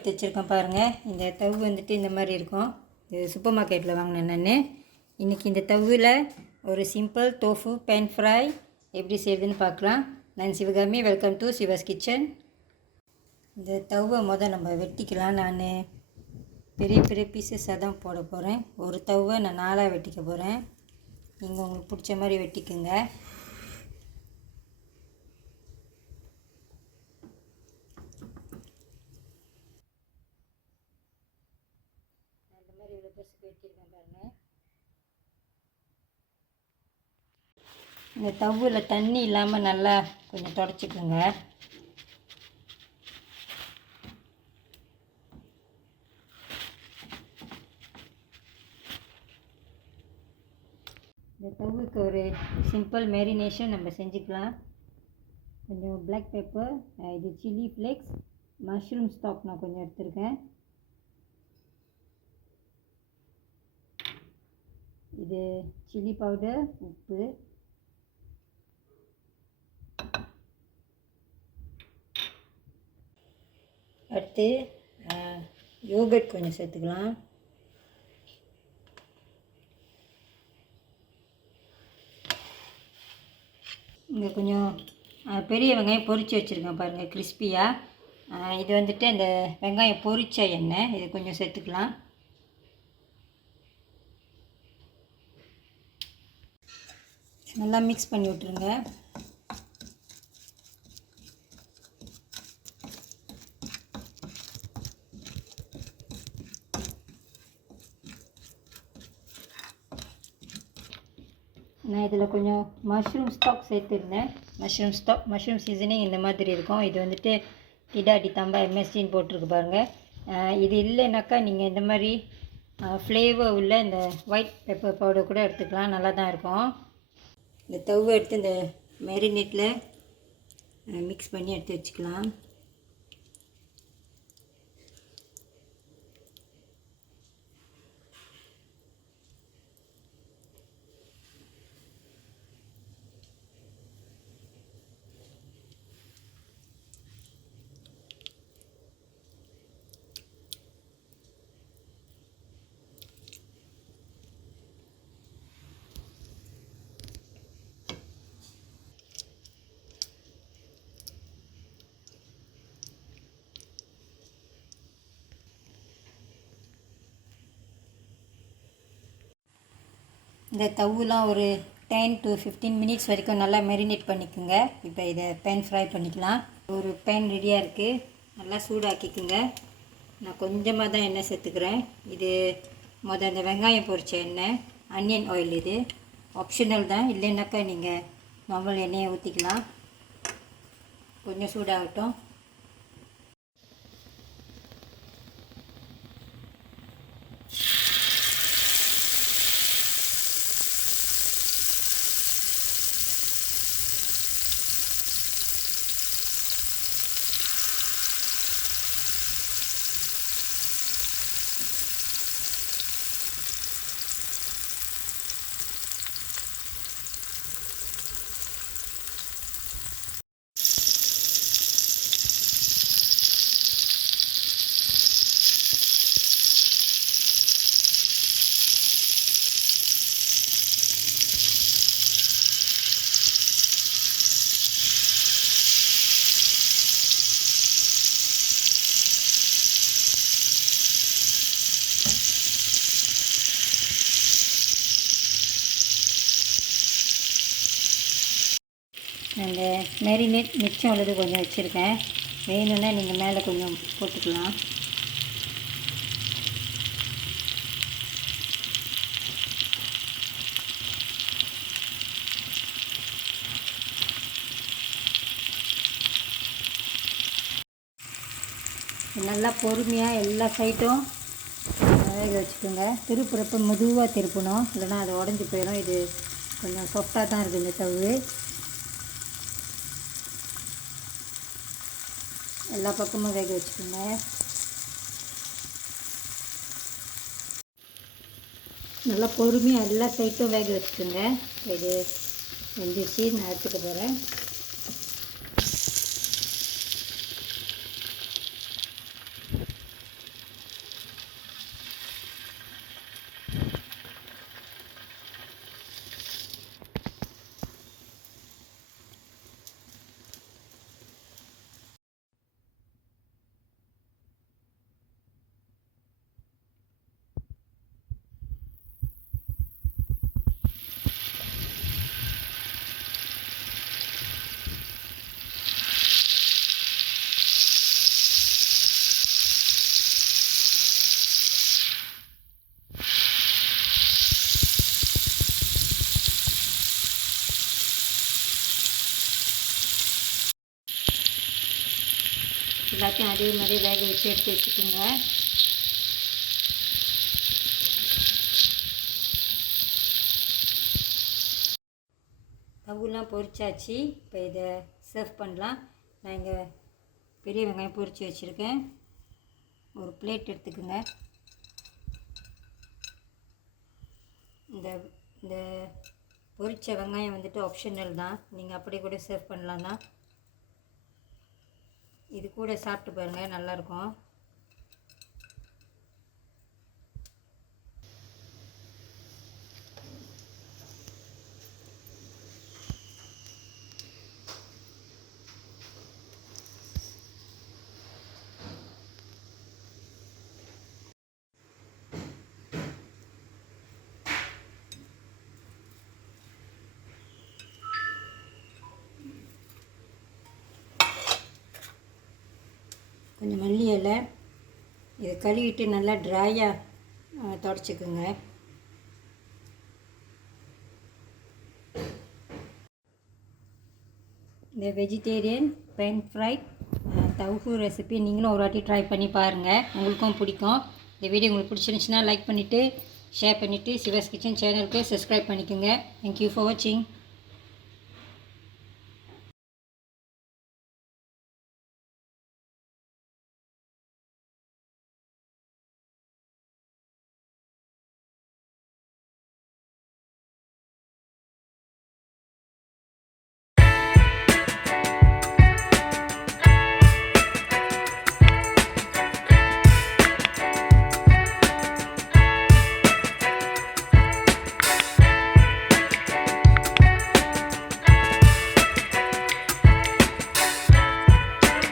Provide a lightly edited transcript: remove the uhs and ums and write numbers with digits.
எடுத்து வச்சுருக்கேன் பாருங்கள். இந்த தவு வந்துட்டு இந்த மாதிரி இருக்கும். இது சூப்பர் மார்க்கெட்டில் வாங்கினேன் நான். இன்றைக்கி இந்த தவில் ஒரு சிம்பிள் டோஃபு பேன் ஃப்ரை எப்படி செய்யுதுன்னு பார்க்கலாம். நான் Sivakami, welcome to Siva's kitchen. இந்த தவை நம்ம வெட்டிக்கலாம். நான் பெரிய பெரிய பீசஸாக தான் போட போகிறேன். ஒரு தவை நான் 4ஆக வெட்டிக்க போகிறேன். நீங்கள் உங்களுக்கு பிடிச்ச மாதிரி வெட்டிக்குங்க. இந்த மாதிரி இவ்வளோ பெருசுக்கு வெட்டியிருக்கேன் பாருங்கள். இந்த தவ்வில் தண்ணி இல்லாமல் நல்லா கொஞ்சம் தொடச்சிக்கோங்க. இந்த தவுக்கு ஒரு சிம்பிள் மேரினேஷன் நம்ம செஞ்சுக்கலாம். கொஞ்சம் பிளாக் பெப்பர், இது சில்லி ஃப்ளேக்ஸ், மஷ்ரூம் ஸ்டாக் நான் கொஞ்சம் எடுத்துருக்கேன். இது சில்லி பவுடர், உப்பு, அடுத்து யோகர்ட் கொஞ்சம் சேர்த்துக்கலாம். இங்கே கொஞ்சம் பெரிய வெங்காயம் பொரித்து வச்சுருக்கேன் பாருங்கள், கிறிஸ்பியாக. இது வந்துட்டு அந்த வெங்காயம் பொரித்த எண்ணெய், இது கொஞ்சம் சேர்த்துக்கலாம். நல்லா மிக்ஸ் பண்ணி விட்ருங்க. நான் இதில் கொஞ்சம் மஷ்ரூம் ஸ்டாக் சேர்த்துருந்தேன். மஷ்ரூம் சீசனிங் இந்த மாதிரி இருக்கும். இது வந்துட்டு கிடாடி தம்பா எம்எஸ்டின்னு போட்டிருக்கு பாருங்கள். இது இல்லைனாக்கா நீங்கள் இந்த மாதிரி ஃப்ளேவர் உள்ள இந்த ஒயிட் பெப்பர் பவுடர் கூட எடுத்துக்கலாம், நல்லா தான் இருக்கும். இந்த தவை எடுத்து இந்த மேரினேட்டில் மிக்ஸ் பண்ணி எடுத்து வச்சுக்கலாம். இந்த தவுலாம் ஒரு 10 to 15 மினிட்ஸ் வரைக்கும் நல்லா மேரினேட் பண்ணிக்கோங்க. இப்போ இதை பேன் ஃப்ரை பண்ணிக்கலாம். ஒரு பேன் ரெடியாக இருக்குது, நல்லா சூடாக்கிக்குங்க. நான் கொஞ்சமாக தான் எண்ணெய் சேர்த்துக்கிறேன். இது இந்த வெங்காயம் பொரித்த எண்ணெய், அன்னியன் ஆயில். இது ஆப்ஷனல் தான், இல்லைன்னாக்கா நீங்கள் நார்மல் எண்ணெயை ஊற்றிக்கலாம். கொஞ்சம் சூடாகட்டும். அந்த மேரினேட் மிச்சம் உள்ளது கொஞ்சம் வச்சுருக்கேன். வேணும்னா நீங்கள் மேலே கொஞ்சம் போட்டுக்கலாம். நல்லா பொறுமையாக எல்லா சைட்டும் வேக வச்சுக்கோங்க. திருப்புறப்ப மெதுவாக திருப்பணும், இல்லைனா அது உடஞ்சி போயிடும். இது கொஞ்சம் சாஃப்டாக தான் இருக்குது இந்த தவு. எல்லா பக்கமும் வேக வச்சுக்கோங்க. நல்லா பொறுமையாக எல்லா சைட்டும் வேக வச்சுக்கோங்க. இது வெந்துச்சு, நான் எடுத்துக்க போகிறேன். எல்லாத்தையும் அதே மாதிரி வேக வச்சு எடுத்து வச்சுக்கோங்க. தவுலாம் பொரிச்சாச்சு. இப்போ இதை சர்வ் பண்ணலாம். நான் இங்கே பெரிய வெங்காயம் பொரித்து வச்சுருக்கேன். ஒரு பிளேட் எடுத்துக்கோங்க. இந்த பொரிச்ச வெங்காயம் வந்துட்டு ஆப்ஷனல் தான், நீங்கள் அப்படியே கூட சர்வ் பண்ணலாம் தான். இது கூட சாப்பிட்டு பாருங்கள், நல்லாயிருக்கும். கொஞ்சம் மல்லி இலை, இதை கழுவிட்டு நல்லா ட்ரையாக தொடச்சிக்குங்க. இந்த வெஜிடேரியன் பேன் ஃப்ரைட் தவுகு ரெசிபி நீங்களும் ஒரு வாட்டி ட்ரை பண்ணி பாருங்கள், உங்களுக்கும் பிடிக்கும். இந்த வீடியோ உங்களுக்கு பிடிச்சிருந்துச்சுன்னா லைக் பண்ணிவிட்டு ஷேர் பண்ணிவிட்டு சிவாஸ் கிச்சன் சேனலுக்கு சப்ஸ்கிரைப் பண்ணிக்கோங்க. தேங்க்யூ ஃபார் வாட்சிங்.